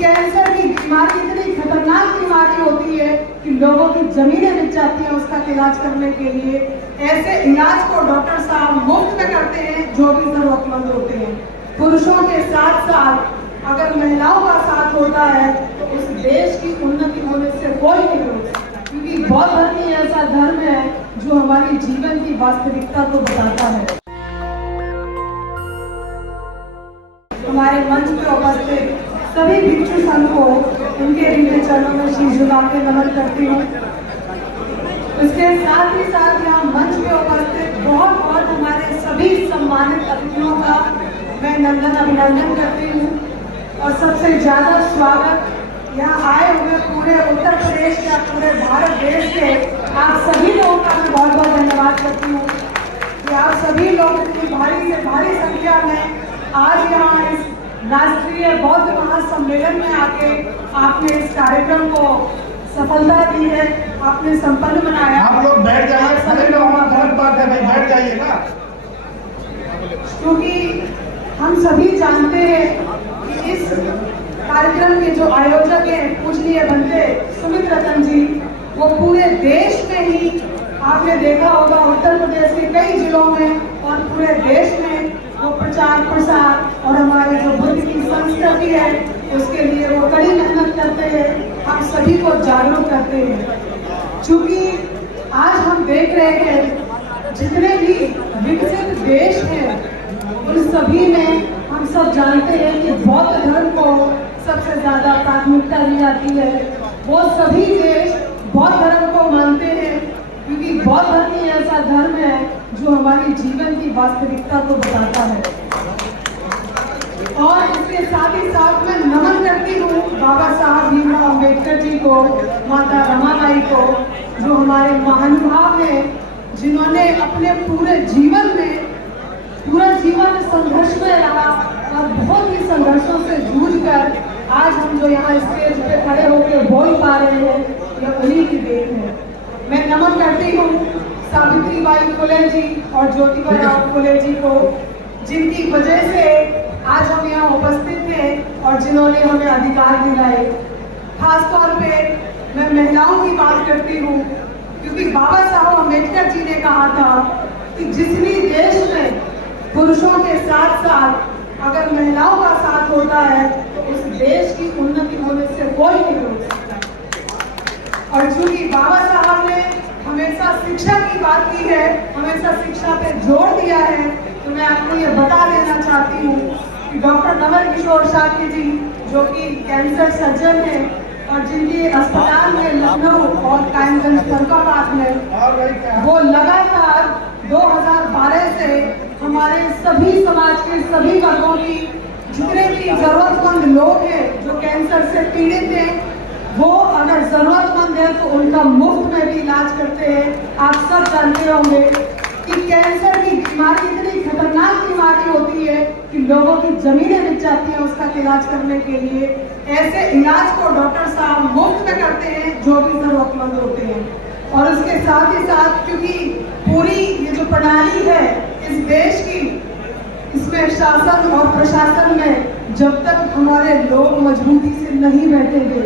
Cancer की बीमारी इतनी खतरनाक बीमारी होती है कि लोगों की जमीनें बिक जाती हैं उसका इलाज करने के लिए। ऐसे इलाज को डॉक्टर साहब मुफ्त में करते हैं जो भी जरूरतमंद होते हैं। पुरुषों के साथ साथ अगर महिलाओं का साथ होता है तो उस देश की उन्नति होने से कोई नहीं रोक सकता, क्योंकि बौद्ध धर्म ही ऐसा धर्म है जो हमारी जीवन की वास्तविकता को बताता है। हमारे मंच पे उपस्थित सभी भिक्षु संघ को उनके इनके चरणों में शीश झुका के नमन करती हूँ। इसके साथ ही साथ यहाँ मंच पे उपस्थित बहुत बहुत हमारे सभी सम्मानित अतिथियों का मैं नंदन अभिनंदन करती हूँ और सबसे ज्यादा स्वागत यहाँ आए हुए पूरे उत्तर प्रदेश या पूरे भारत देश के आप सभी लोगों का मैं बहुत बहुत धन्यवाद करती हूँ कि आप सभी लोग इतनी भारी से भारी संख्या में आज यहाँ इस राष्ट्रीय बौद्ध महासम्मेलन में आके आपने इस कार्यक्रम को सफलता दी है, आपने संपन्न बनाया। आप लोग बैठ जाइए, सभी लोग गलत बात है भाई, बैठ जाइएगा। क्योंकि हम सभी जानते हैं कि इस कार्यक्रम के जो आयोजक हैं पूजनीय बनते सुमित रतन जी, वो पूरे देश में ही आपने देखा होगा उत्तर प्रदेश के कई जिलों में और पूरे देश में वो प्रचार प्रसार और हमारे जो बुद्ध की संस्कृति है उसके लिए वो कड़ी मेहनत करते हैं, हम सभी को जागरूक करते हैं। क्योंकि आज हम देख रहे हैं जितने भी विकसित देश हैं उन सभी में हम सब जानते हैं कि बौद्ध धर्म को सबसे ज्यादा प्राथमिकता दी जाती है। वो सभी देश बौद्ध धर्म को मानते हैं क्योंकि बौद्ध धर्म ही ऐसा धर्म है जो हमारी जीवन की वास्तविकता को बताता है। और इसके साथ ही साथ मैं नमन करती हूँ बाबा साहब भीमराव अम्बेडकर जी को, माता रमाबाई को, जो हमारे महानुभाव हैं, जिन्होंने अपने पूरे जीवन में पूरा जीवन संघर्ष में रहा और बहुत ही संघर्षों से जूझकर आज हम जो यहाँ स्टेज पे खड़े होकर बोल पा रहे हैं यह उन्हीं की देन है। मैं नमन करती हूँ सावित्रीबाई फुले जी और ज्योतिबा फुले जी को, जिनकी वजह से आज हम यहाँ उपस्थित हैं और जिन्होंने हमें अधिकार दिलाए। खासतौर पे मैं महिलाओं की बात करती हूँ क्योंकि बाबा साहब अम्बेडकर जी ने कहा था कि जिस भी देश में पुरुषों के साथ साथ अगर महिलाओं का साथ होता है तो उस देश की उन्नति होने से कोई नहीं रोक सकता। और चूंकि बाबा साहब ने हमेशा शिक्षा की बात की है, हमेशा शिक्षा पे जोर दिया है, तो मैं आपको ये बता देना चाहती हूँ कि डॉक्टर नवल किशोर शाक्य जी जो कि कैंसर सर्जन है और जिनके अस्पताल में लखनऊ और कायमगंज फरुखाबाद में वो लगातार 2012 से हमारे सभी समाज के सभी वर्गों की जितने भी जरूरतमंद लोग हैं जो कैंसर से पीड़ित हैं, वो अगर जरूरतमंद है तो उनका मुफ्त में भी इलाज करते हैं। आप सब जानते होंगे कि कैंसर की बीमारी इतनी खतरनाक बीमारी होती है कि लोगों की जमीनें बिक जाती हैं उसका इलाज करने के लिए। ऐसे इलाज को डॉक्टर साहब मुफ्त में करते हैं जो भी जरूरतमंद होते हैं। और उसके साथ ही साथ क्योंकि पूरी ये जो प्रणाली है इस देश की, इसमें शासन और प्रशासन में जब तक हमारे लोग मजबूती से नहीं बैठेंगे,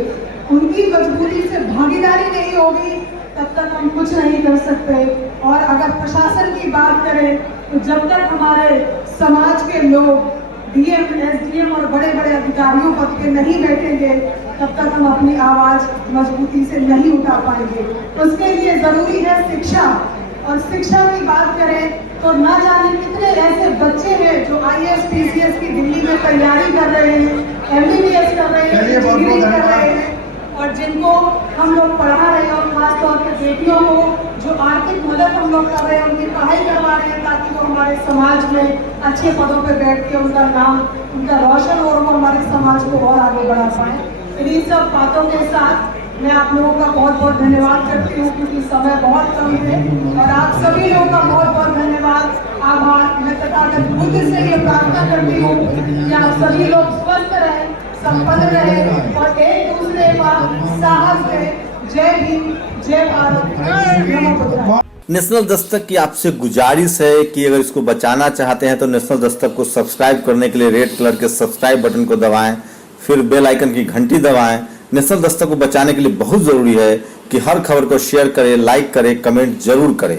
उनकी मजबूती से भागीदारी नहीं होगी, तब तक हम कुछ नहीं कर सकते। और अगर प्रशासन की बात करें तो जब तक हमारे समाज के लोग डीएम, एसडीएम और बड़े बड़े अधिकारियों पद पे नहीं बैठेंगे, तब तक हम अपनी आवाज मजबूती से नहीं उठा पाएंगे। उसके लिए जरूरी है शिक्षा। और शिक्षा की बात करें तो ना जाने कितने ऐसे बच्चे हैं जो आईएएस पीसीएस की दिल्ली में तैयारी कर रहे हैं, एमबीबीएस कर रहे हैं, इंजीनियरिंग कर रहे हैं और जिनको हम लोग पढ़ा रहे हैं और खासतौर पर बेटियों को जो आर्थिक मदद हम लोग कर रहे हैं, उनकी पढ़ाई करवा रहे हैं ताकि वो हमारे समाज में अच्छे पदों पर बैठ के उनका नाम, उनका रोशन हो और वो हमारे समाज को और आगे बढ़ा पाए। इन्हीं सब बातों के साथ मैं आप लोगों का बहुत बहुत धन्यवाद करती हूँ क्योंकि समय बहुत कम है और आप सभी लोगों का बहुत बहुत धन्यवाद, आभार। मैं तथागत बुद्ध से ये प्रार्थना करती हूँ कि आप सभी लोग स्वस्थ रहें, संपन्न रहें और एक दूसरे का साहस दें। जय भीम, जय भारत। नेशनल दस्तक की आपसे गुजारिश है कि अगर इसको बचाना चाहते हैं तो नेशनल दस्तक को सब्सक्राइब करने के लिए रेड कलर के सब्सक्राइब बटन को दबाएं, फिर बेल आइकन की घंटी दबाएं। नेशनल दस्तक को बचाने के लिए बहुत जरूरी है कि हर खबर को शेयर करें, लाइक करें, कमेंट जरूर करें।